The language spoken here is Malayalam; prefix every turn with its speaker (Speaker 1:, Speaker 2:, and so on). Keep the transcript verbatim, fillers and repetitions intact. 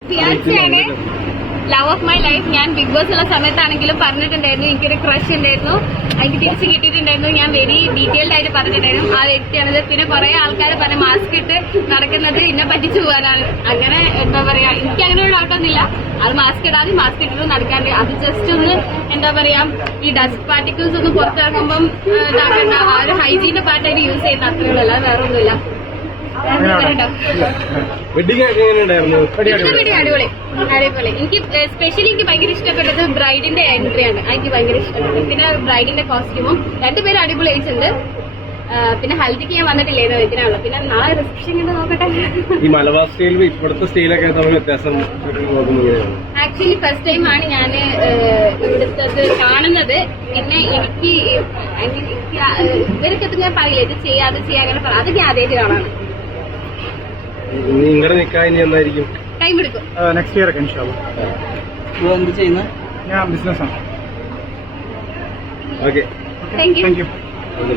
Speaker 1: ഫിയാൻസിയാണ് ലവ് ഓഫ് മൈ ലൈഫ്. ഞാൻ ബിഗ് ബോസ് ഉള്ള സമയത്താണെങ്കിലും പറഞ്ഞിട്ടുണ്ടായിരുന്നു എനിക്കൊരു ക്രഷ് ഉണ്ടായിരുന്നു, എനിക്ക് തിരിച്ച് കിട്ടിയിട്ടുണ്ടായിരുന്നു. ഞാൻ വെരി ഡീറ്റെയിൽഡ് ആയിട്ട് പറഞ്ഞിട്ടുണ്ടായിരുന്നു ആ വ്യക്തിയാണിത്. പിന്നെ കുറെ ആൾക്കാർ പറഞ്ഞ മാസ്ക് ഇട്ട് നടക്കുന്നത് എന്നെ പറ്റിച്ചു പോകാനാണ്. അങ്ങനെ എന്താ പറയാ, എനിക്ക് അങ്ങനെ ഒരു ഡൗട്ടൊന്നുമില്ല. അത് മാസ്ക് ഇടാതെ മാസ്ക് ഇട്ടിട്ട് നടക്കാണ്ട് അത് ജസ്റ്റ് ഒന്ന് എന്താ പറയാ ഈ ഡസ്റ്റ് പാർട്ടിക്കിൾസ് ഒന്ന് പുറത്തിറങ്ങുമ്പം ഇതാക്കണ്ട, ആ ഒരു ഹൈജീന്റെ പാർട്ടായിട്ട് യൂസ് ചെയ്യുന്ന അത്രേ ഉള്ളൂ, അല്ലാതെ വേറെ ഒന്നുമില്ല.
Speaker 2: വെഡിങ്
Speaker 1: അടിപൊളി അടിപൊളി അടിപൊളി. എനിക്ക് സ്പെഷ്യലി എനിക്ക് ഭയങ്കര ഇഷ്ടപ്പെട്ടത് ബ്രൈഡിന്റെ എൻട്രിയാണ്, എനിക്ക് ഭയങ്കര ഇഷ്ടപ്പെട്ടത്. പിന്നെ ബ്രൈഡിന്റെ കോസ്റ്റ്യൂമും രണ്ടുപേരും അടിപൊളിയായിട്ടുണ്ട്. പിന്നെ ഹൽദിക്ക് ഞാൻ വന്നിട്ടില്ലേന്ന് വെച്ചിട്ടാണല്ലോ. പിന്നെ നാളെ റിസപ്ഷൻ കണ്ട് നോക്കട്ടെ.
Speaker 2: ഈ മലബാർ സ്റ്റൈലും ഇപ്പോഴത്തെ സ്റ്റൈലൊക്കെ തമ്മിൽ വ്യത്യാസം
Speaker 1: ആക്ച്വലി ഫസ്റ്റ് ടൈം ആണ് ഞാൻ ഇവിടുത്തത് കാണുന്നത്. പിന്നെ എനിക്ക് ഇവർക്കത് ഞാൻ പറയില്ല ഇത് ചെയ്യാ അത് ചെയ്യാ അങ്ങനെ പറയാം, അത് ഞാൻ ആദ്യമായിട്ട് കാണാണ്.
Speaker 2: നിങ്ങളുടെ നിൽക്കാൻ ഇനി എന്തായിരിക്കും?
Speaker 1: ടൈം എടുക്കും.
Speaker 3: നെക്സ്റ്റ് ഇയർ ഒക്കെ ഇൻഷാ അല്ലാഹ്.
Speaker 2: എന്ത് ചെയ്യുന്നത്?
Speaker 3: ഞാൻ ബിസിനസ്സാണ്.
Speaker 2: Okay,
Speaker 1: thank you.
Speaker 3: Thank U.